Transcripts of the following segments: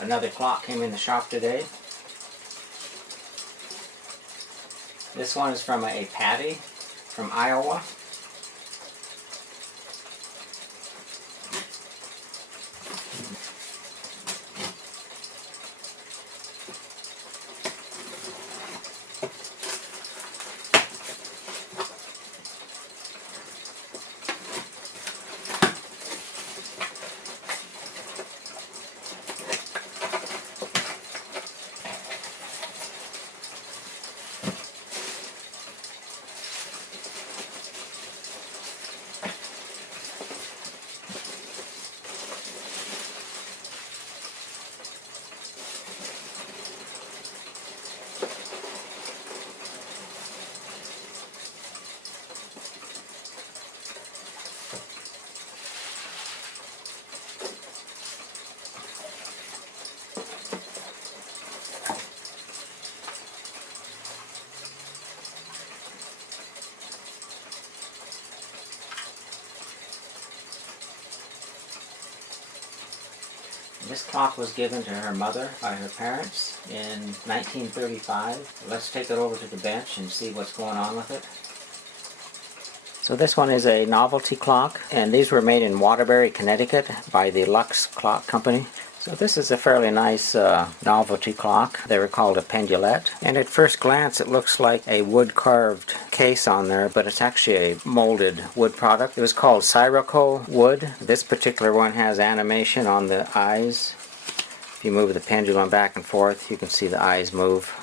Another clock came in the shop today. This one is from a Patty from Iowa. This clock was given to her mother by her parents in 1935. Let's take it over to the bench and see what's going on with it. So this one is a novelty clock, and these were made in Waterbury, Connecticut by the Lux Clock Company. So this is a fairly nice novelty clock. They were called a Pendulette, and at first glance it looks like a wood carved case on there, but it's actually a molded wood product. It was called Sirocco wood. This particular one has animation on the eyes. If you move the pendulum back and forth, you can see the eyes move.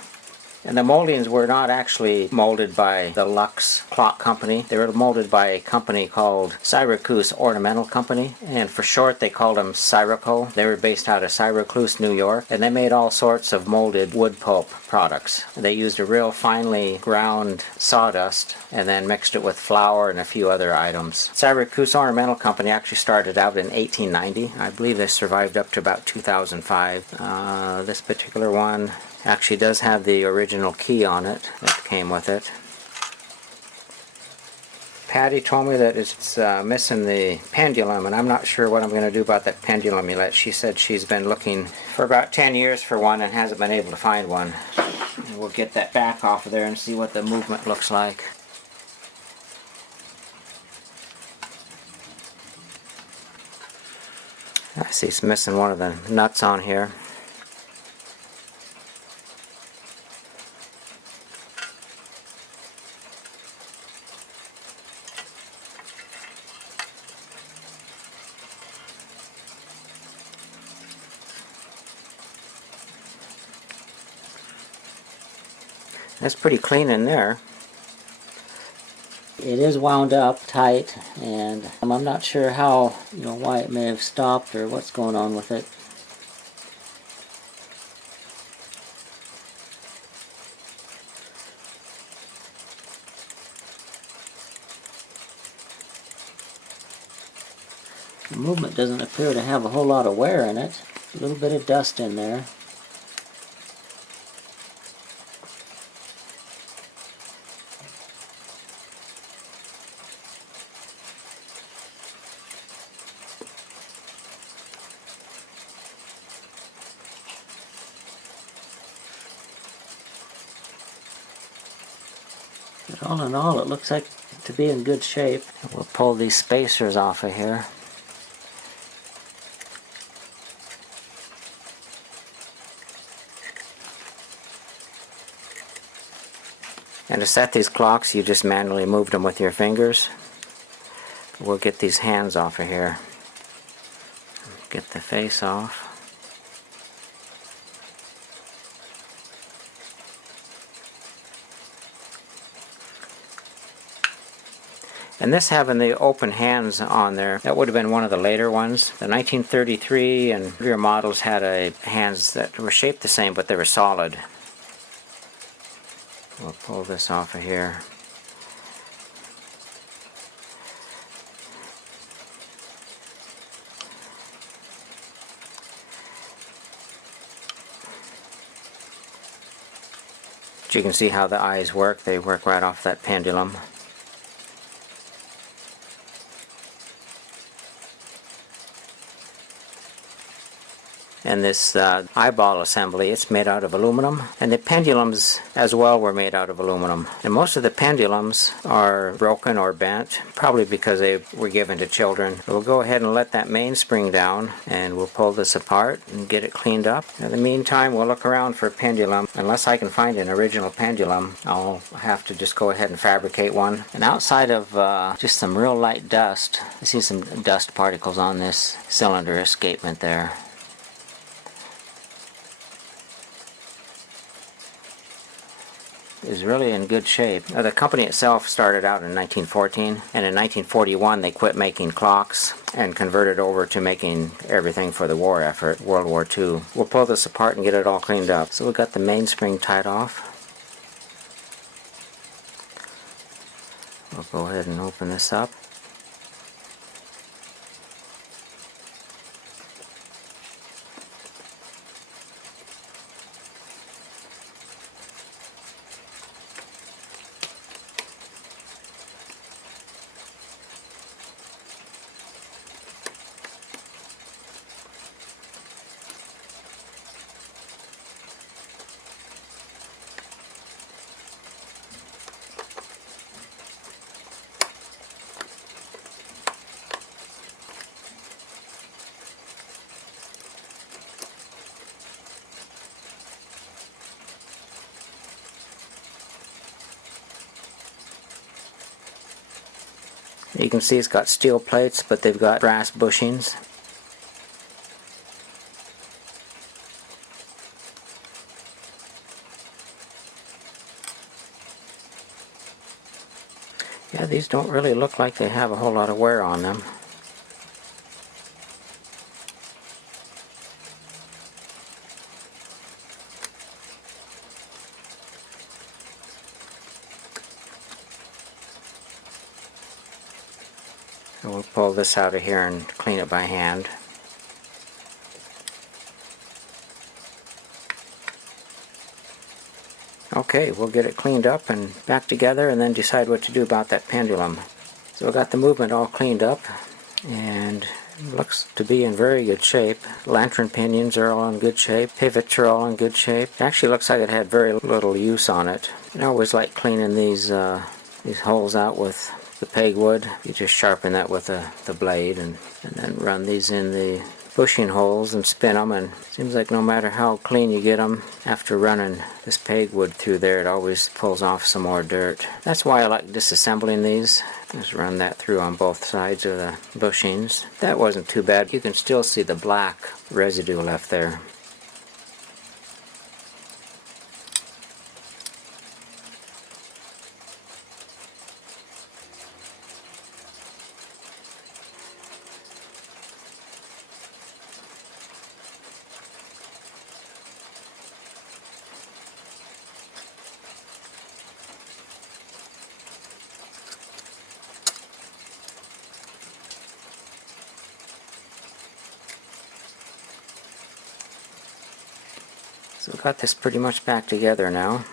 And the moldings were not actually molded by the Lux Clock Company. They were molded by a company called Syracuse Ornamental Company, and for short they called them Sirocco. They were based out of Syracuse, New York, and they made all sorts of molded wood pulp products. They used a real finely ground sawdust and then mixed it with flour and a few other items. Syracuse Ornamental Company actually started out in 1890. I believe they survived up to about 2005. This particular one actually does have the original key on it that came with it. Patty told me that it's missing the pendulum, and I'm not sure what I'm going to do about that pendulum yet. She said she's been looking for about 10 years for one and hasn't been able to find one. And we'll get that back off of there and see what the movement looks like. I see it's missing one of the nuts on here. That's pretty clean in there. It is wound up tight, and I'm not sure how, why it may have stopped or what's going on with it. The movement doesn't appear to have a whole lot of wear in it. A little bit of dust in there. But all in all, it looks like to be in good shape. We'll pull these spacers off of here. And to set these clocks, you just manually moved them with your fingers. We'll get these hands off of here. Get the face off. And this having the open hands on there, that would have been one of the later ones. The 1933 and earlier models had hands that were shaped the same, but they were solid. We'll pull this off of here. But you can see how the eyes work. They work right off that pendulum. And this eyeball assembly, it's made out of aluminum. And the pendulums as well were made out of aluminum. And most of the pendulums are broken or bent, probably because they were given to children. We'll go ahead and let that mainspring down, and we'll pull this apart and get it cleaned up. In the meantime, we'll look around for a pendulum. Unless I can find an original pendulum, I'll have to just go ahead and fabricate one. And outside of just some real light dust, I see some dust particles on this cylinder escapement there. Is really in good shape. Now, the company itself started out in 1914, and in 1941 they quit making clocks and converted over to making everything for the war effort, World War II. We'll pull this apart and get it all cleaned up. So we've got the mainspring tied off. We'll go ahead and open this up. You can see it's got steel plates, but they've got brass bushings. Yeah, these don't really look like they have a whole lot of wear on them. So we'll pull this out of here and clean it by hand. Okay, we'll get it cleaned up and back together and then decide what to do about that pendulum. So we've got the movement all cleaned up and it looks to be in very good shape. Lantern pinions are all in good shape. Pivots are all in good shape. It actually looks like it had very little use on it. I always like cleaning these holes out with the pegwood. You just sharpen that with the blade and then run these in the bushing holes and spin them, and it seems like no matter how clean you get them, after running this pegwood through there, it always pulls off some more dirt. That's why I like disassembling these. Just run that through on both sides of the bushings. That wasn't too bad. You can still see the black residue left there. So we've got this pretty much back together now.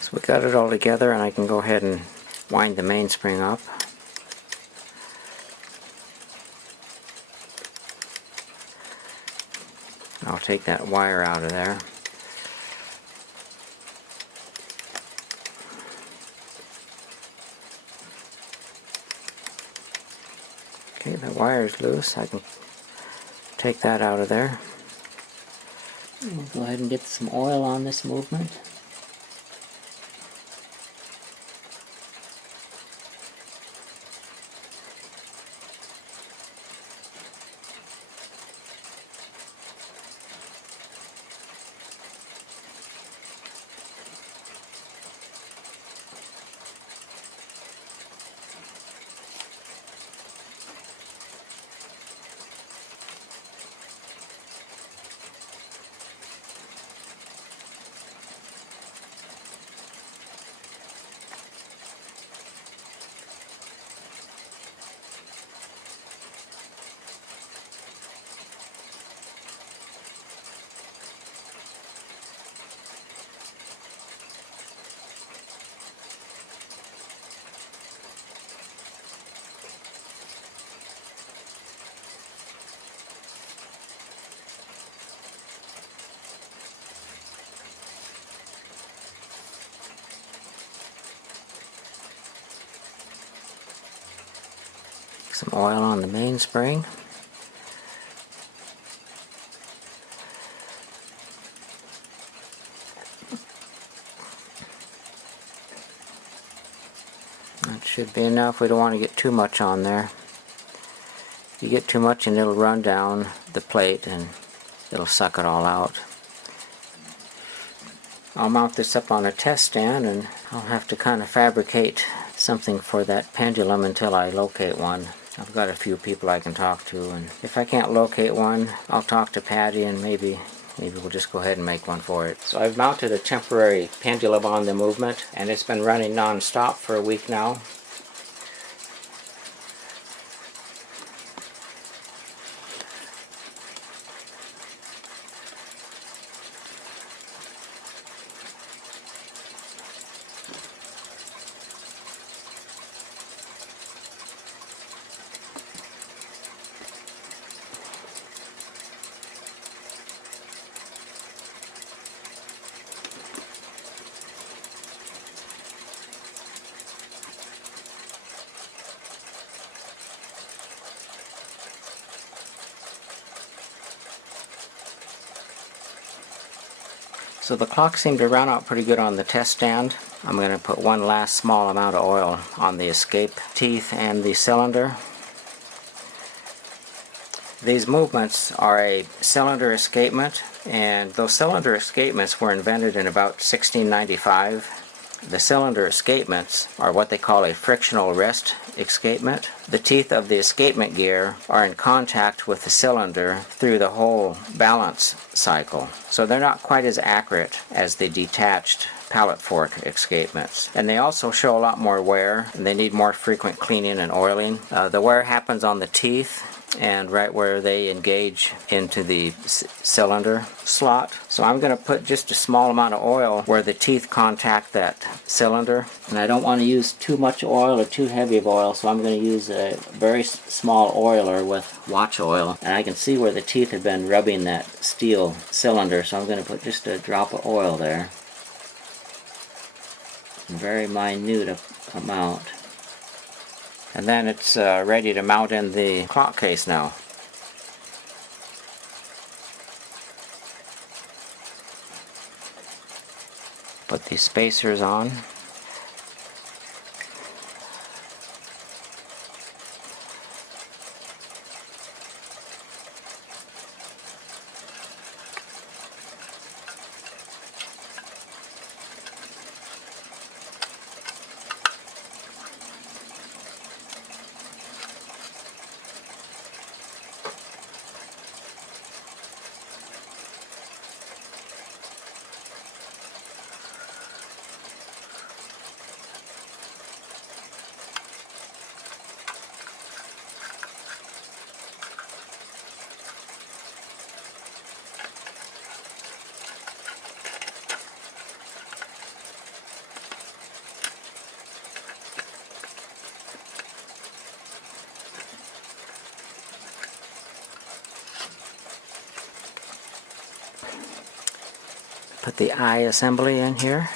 So we got it all together, and I can go ahead and wind the mainspring up. I'll take that wire out of there. Okay, the wire is loose. I can take that out of there. We'll go ahead and get some oil on this movement. Some oil on the mainspring. That should be enough. We don't want to get too much on there. If you get too much and it'll run down the plate and it'll suck it all out. I'll mount this up on a test stand, and I'll have to kind of fabricate something for that pendulum until I locate one. I've got a few people I can talk to, and if I can't locate one, I'll talk to Patty and maybe we'll just go ahead and make one for it. So I've mounted a temporary pendulum on the movement, and it's been running non-stop for a week now. So the clock seemed to run out pretty good on the test stand. I'm going to put one last small amount of oil on the escape teeth and the cylinder. These movements are a cylinder escapement, and those cylinder escapements were invented in about 1695. The cylinder escapements are what they call a frictional rest escapement. The teeth of the escapement gear are in contact with the cylinder through the whole balance cycle. So they're not quite as accurate as the detached pallet fork escapements. And they also show a lot more wear, and they need more frequent cleaning and oiling. The wear happens on the teeth and right where they engage into the cylinder slot. So I'm going to put just a small amount of oil where the teeth contact that cylinder. And I don't want to use too much oil or too heavy of oil, so I'm going to use a very small oiler with watch oil. And I can see where the teeth have been rubbing that steel cylinder, so I'm going to put just a drop of oil there. Very minute amount. And then it's ready to mount in the clock case now. Put these spacers on. Put the eye assembly in here.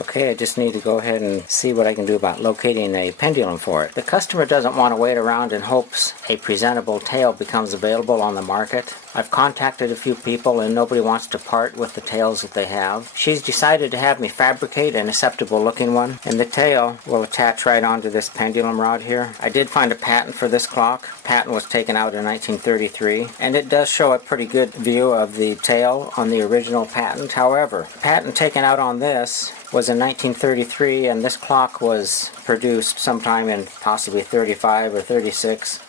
Okay, I just need to go ahead and see what I can do about locating a pendulum for it. The customer doesn't want to wait around in hopes a presentable tail becomes available on the market. I've contacted a few people and nobody wants to part with the tails that they have. She's decided to have me fabricate an acceptable looking one, and the tail will attach right onto this pendulum rod here. I did find a patent for this clock. The patent was taken out in 1933, and it does show a pretty good view of the tail on the original patent. However, the patent taken out on this was in 1933, and this clock was produced sometime in possibly 35 or 36.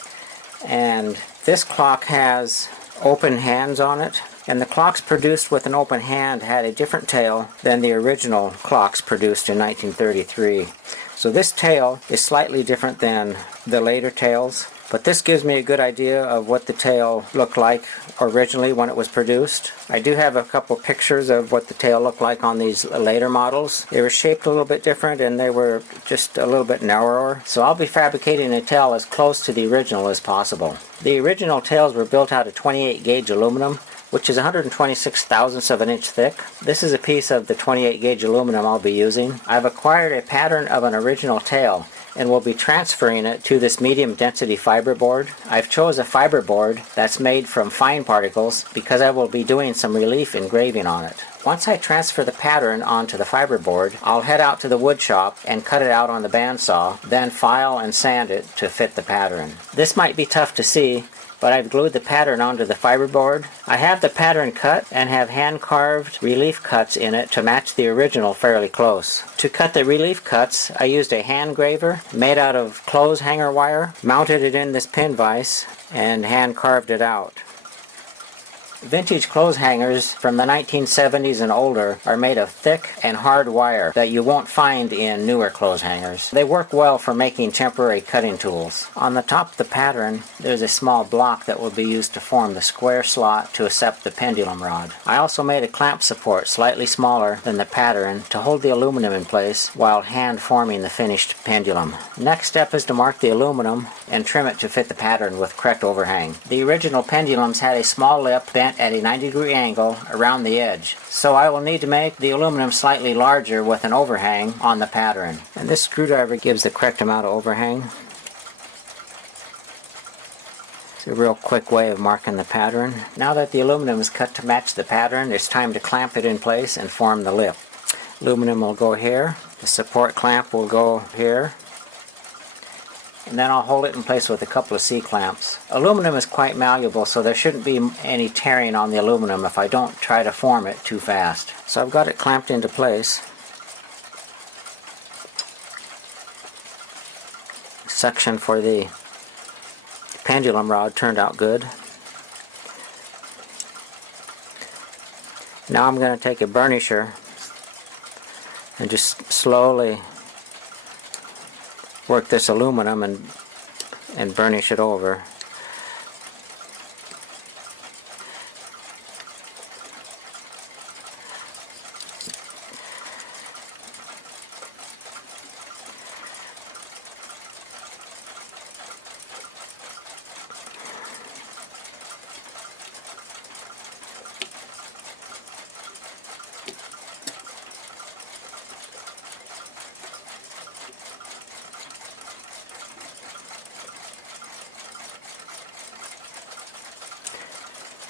And this clock has open hands on it, and the clocks produced with an open hand had a different tail than the original clocks produced in 1933. So this tail is slightly different than the later tails, but this gives me a good idea of what the tail looked like originally when it was produced. I do have a couple pictures of what the tail looked like on these later models. They were shaped a little bit different and they were just a little bit narrower. So I'll be fabricating a tail as close to the original as possible. The original tails were built out of 28 gauge aluminum, which is 126 thousandths of an inch thick. This is a piece of the 28 gauge aluminum I'll be using. I've acquired a pattern of an original tail and will be transferring it to this medium density fiber board. I've chose a fiber board that's made from fine particles because I will be doing some relief engraving on it. Once I transfer the pattern onto the fiber board, I'll head out to the wood shop and cut it out on the bandsaw, then file and sand it to fit the pattern. This might be tough to see, but I've glued the pattern onto the fiberboard. I have the pattern cut and have hand-carved relief cuts in it to match the original fairly close. To cut the relief cuts, I used a hand graver made out of clothes hanger wire, mounted it in this pin vise, and hand-carved it out. Vintage clothes hangers from the 1970s and older are made of thick and hard wire that you won't find in newer clothes hangers. They work well for making temporary cutting tools. On the top of the pattern, there's a small block that will be used to form the square slot to accept the pendulum rod. I also made a clamp support slightly smaller than the pattern to hold the aluminum in place while hand forming the finished pendulum. Next step is to mark the aluminum and trim it to fit the pattern with correct overhang. The original pendulums had a small lip bent at a 90-degree angle around the edge, so I will need to make the aluminum slightly larger with an overhang on the pattern. And this screwdriver gives the correct amount of overhang. It's a real quick way of marking the pattern. Now that the aluminum is cut to match the pattern, it's time to clamp it in place and form the lip. Aluminum will go here, the support clamp will go here, and then I'll hold it in place with a couple of C-clamps. Aluminum is quite malleable, so there shouldn't be any tearing on the aluminum if I don't try to form it too fast. So I've got it clamped into place. Section for the pendulum rod turned out good. Now I'm going to take a burnisher and just slowly work this aluminum and burnish it over.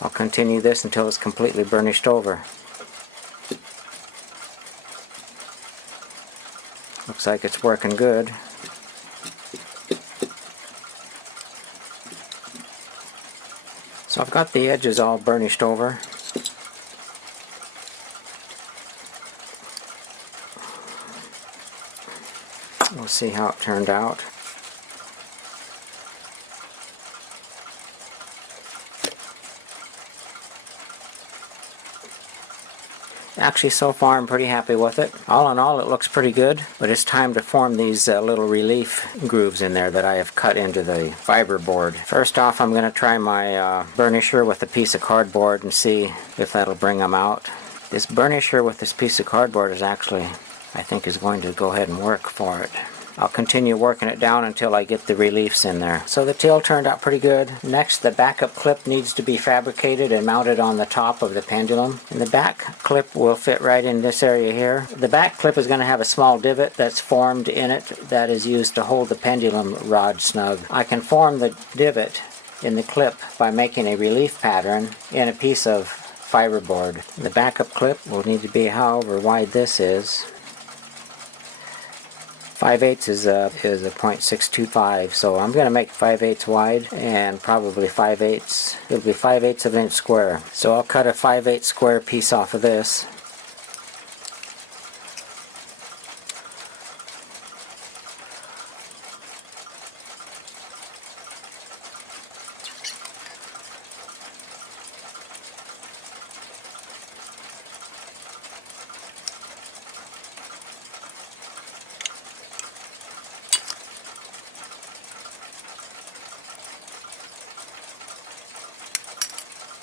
I'll continue this until it's completely burnished over. Looks like it's working good. So I've got the edges all burnished over. We'll see how it turned out. Actually, so far I'm pretty happy with it. All in all, it looks pretty good, but it's time to form these little relief grooves in there that I have cut into the fiber board. First off, I'm going to try my burnisher with a piece of cardboard and see if that'll bring them out. This burnisher with this piece of cardboard is actually, I think, is going to go ahead and work for it. I'll continue working it down until I get the reliefs in there. So the tail turned out pretty good. Next, the backup clip needs to be fabricated and mounted on the top of the pendulum. And the back clip will fit right in this area here. The back clip is going to have a small divot that's formed in it that is used to hold the pendulum rod snug. I can form the divot in the clip by making a relief pattern in a piece of fiberboard. The backup clip will need to be however wide this is. 5/8 is a .625, so I'm going to make 5/8 wide and probably 5/8. It'll be 5/8 of an inch square. So I'll cut a 5/8 square piece off of this.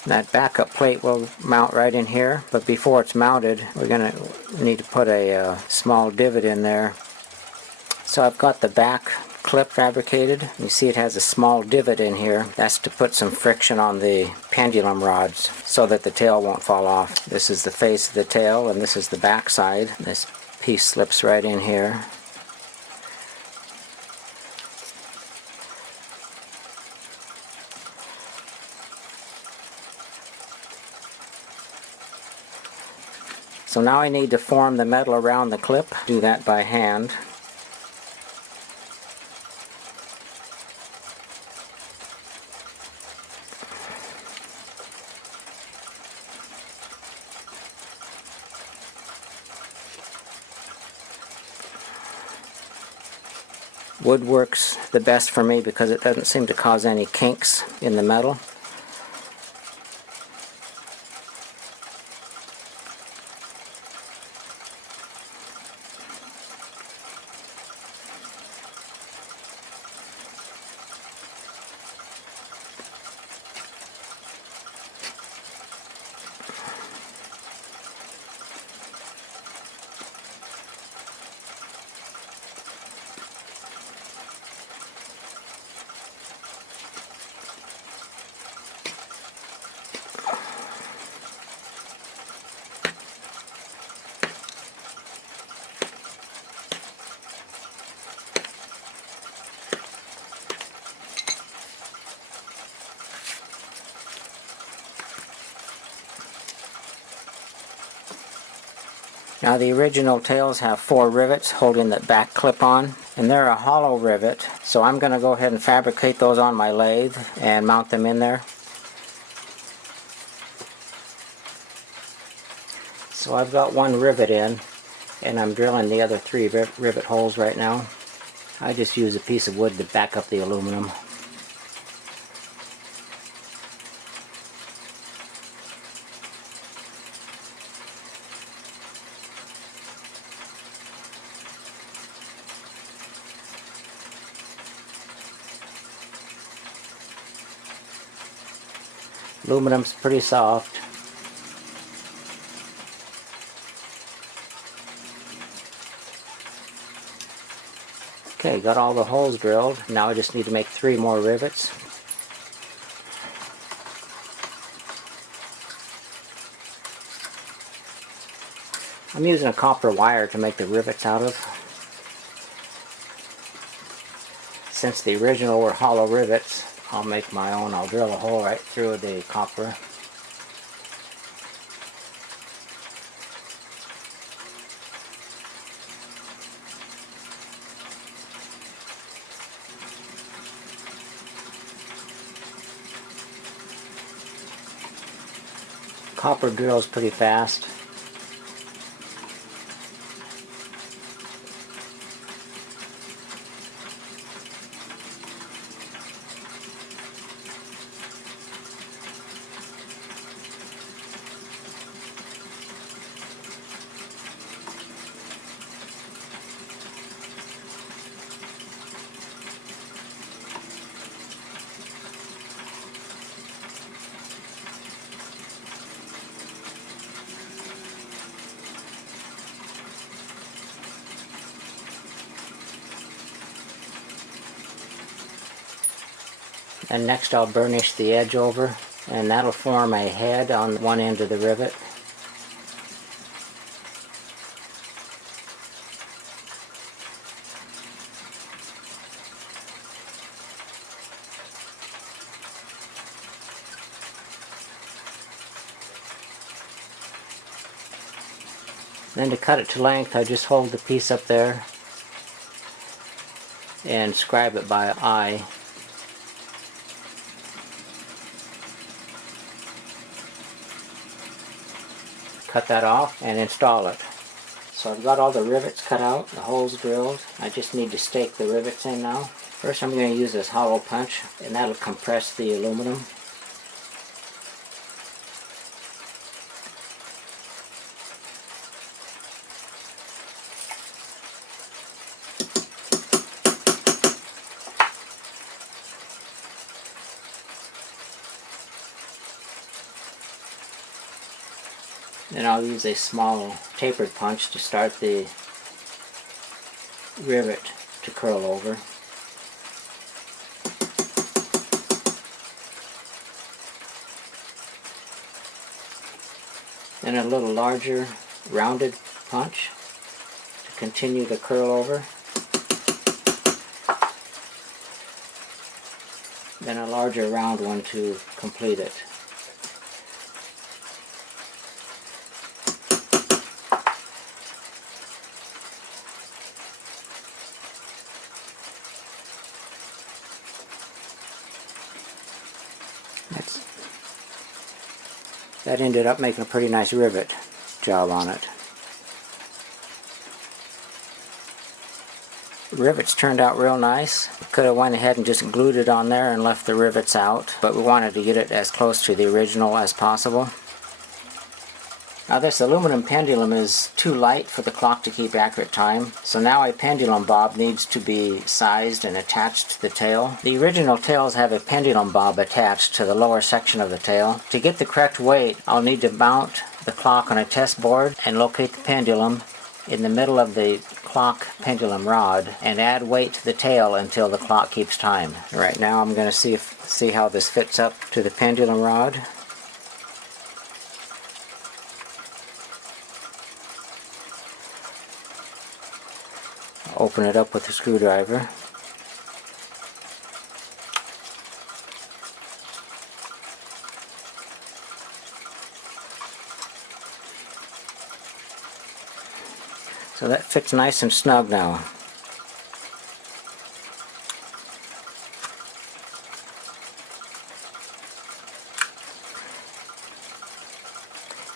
That backup plate will mount right in here, but before it's mounted we're going to need to put a small divot in there. So I've got the back clip fabricated. You see it has a small divot in here. That's to put some friction on the pendulum rods so that the tail won't fall off. This is the face of the tail and this is the back side. This piece slips right in here. So now I need to form the metal around the clip. Do that by hand. Wood works the best for me because it doesn't seem to cause any kinks in the metal. Now the original tails have 4 rivets holding the back clip on, and they're a hollow rivet, so I'm going to go ahead and fabricate those on my lathe and mount them in there. So I've got 1 rivet in, and I'm drilling the other 3 rivet holes right now. I just use a piece of wood to back up the aluminum. Aluminum's pretty soft. Okay, got all the holes drilled. Now I just need to make 3 more rivets. I'm using a copper wire to make the rivets out of. Since the original were hollow rivets, I'll make my own. I'll drill a hole right through the copper. Copper drills pretty fast. And next I'll burnish the edge over, and that'll form a head on one end of the rivet. Then to cut it to length, I just hold the piece up there and scribe it by eye. Cut that off and install it. So I've got all the rivets cut out, the holes drilled. I just need to stake the rivets in now. First I'm going to use this hollow punch, and that'll compress the aluminum. Then I'll use a small tapered punch to start the rivet to curl over. Then a little larger rounded punch to continue the curl over. Then a larger round one to complete it. That ended up making a pretty nice rivet job on it. The rivets turned out real nice. Could have went ahead and just glued it on there and left the rivets out, but we wanted to get it as close to the original as possible. Now this aluminum pendulum is too light for the clock to keep accurate time, so now a pendulum bob needs to be sized and attached to the tail. The original tails have a pendulum bob attached to the lower section of the tail. To get the correct weight, I'll need to mount the clock on a test board and locate the pendulum in the middle of the clock pendulum rod and add weight to the tail until the clock keeps time. Right now I'm going to see how this fits up to the pendulum rod. Open it up with a screwdriver. So that fits nice and snug now.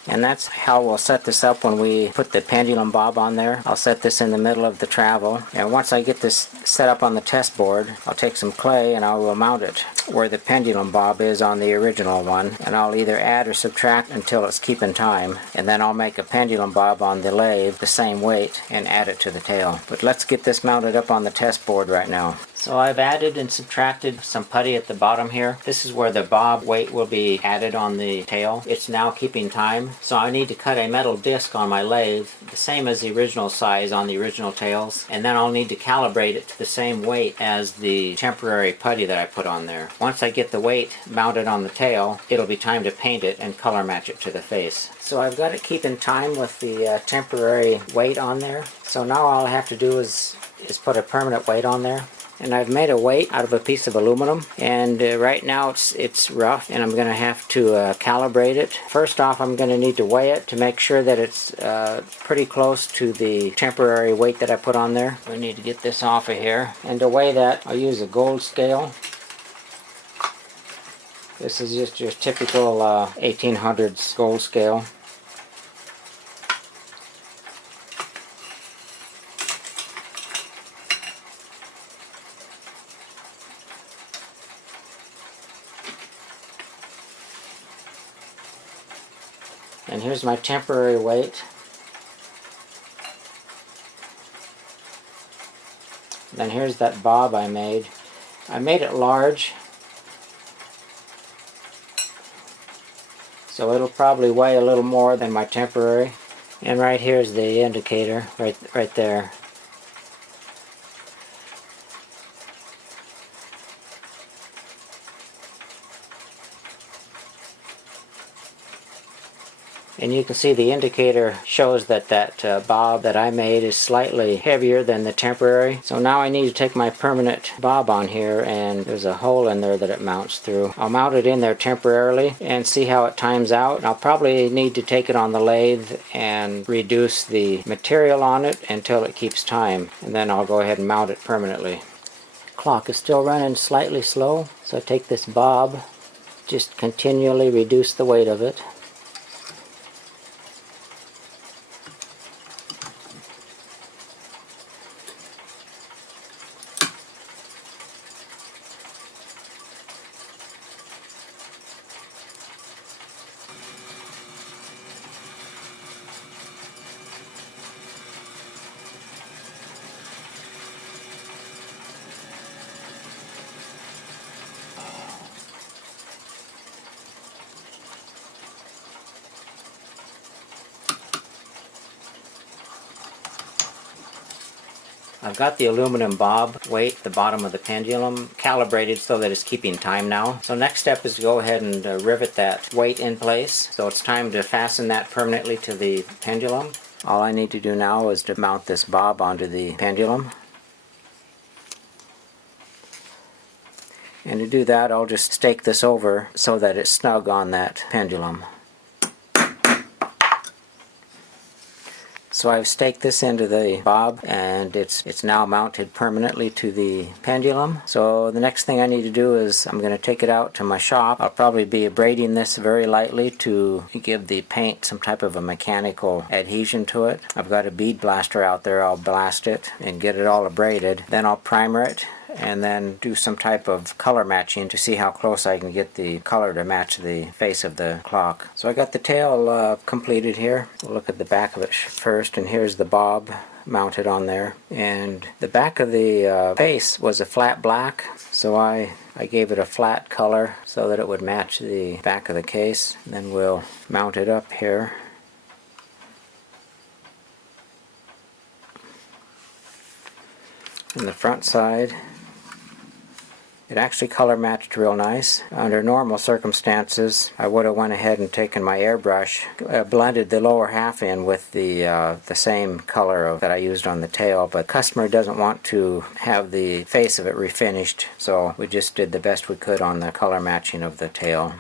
And that's how we'll set this up when we put the pendulum bob on there. I'll set this in the middle of the travel, and once I get this set up on the test board, I'll take some clay and I will mount it where the pendulum bob is on the original one, and I'll either add or subtract until it's keeping time, and then I'll make a pendulum bob on the lathe the same weight and add it to the tail. But let's get this mounted up on the test board right now. So I've added and subtracted some putty at the bottom here. This is where the bob weight will be added on the tail. It's now keeping time, so I need to cut a metal disc on my lathe, the same as the original size on the original tails, and then I'll need to calibrate it to the same weight as the temporary putty that I put on there. Once I get the weight mounted on the tail, it'll be time to paint it and color match it to the face. So I've got it keeping time with the temporary weight on there. So now all I have to do is put a permanent weight on there. And I've made a weight out of a piece of aluminum, and right now it's rough, and I'm going to have to calibrate it. First off, I'm going to need to weigh it to make sure that it's pretty close to the temporary weight that I put on there. We need to get this off of here, and to weigh that I'll use a gold scale. This is just your typical 1800s gold scale. And here's my temporary weight. Then here's that bob I made. I made it large, so it'll probably weigh a little more than my temporary. And right here's the indicator, right there. And you can see the indicator shows that that bob that I made is slightly heavier than the temporary. So now I need to take my permanent bob on here, and there's a hole in there that it mounts through. I'll mount it in there temporarily and see how it times out. I'll probably need to take it on the lathe and reduce the material on it until it keeps time, and then I'll go ahead and mount it permanently. Clock is still running slightly slow, so I take this bob, just continually reduce the weight of it. I've got the aluminum bob weight at the bottom of the pendulum calibrated so that it's keeping time now. So next step is to go ahead and rivet that weight in place. So it's time to fasten that permanently to the pendulum. All I need to do now is to mount this bob onto the pendulum. And to do that, I'll just stake this over so that it's snug on that pendulum. So I've staked this into the bob, and it's now mounted permanently to the pendulum. So the next thing I need to do is I'm going to take it out to my shop. I'll probably be abrading this very lightly to give the paint some type of a mechanical adhesion to it. I've got a bead blaster out there. I'll blast it and get it all abraded. Then I'll primer it and then do some type of color matching to see how close I can get the color to match the face of the clock. So I got the tail completed here. We'll look at the back of it first, and here's the bob mounted on there. And the back of the face was a flat black, so I gave it a flat color so that it would match the back of the case. And then we'll mount it up here. And the front side, it actually color matched real nice. Under normal circumstances, I would have went ahead and taken my airbrush, blended the lower half in with the same color that I used on the tail, but the customer doesn't want to have the face of it refinished, so we just did the best we could on the color matching of the tail.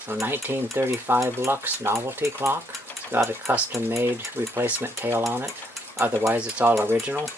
So 1935 Lux novelty clock. It's got a custom-made replacement tail on it. Otherwise, it's all original.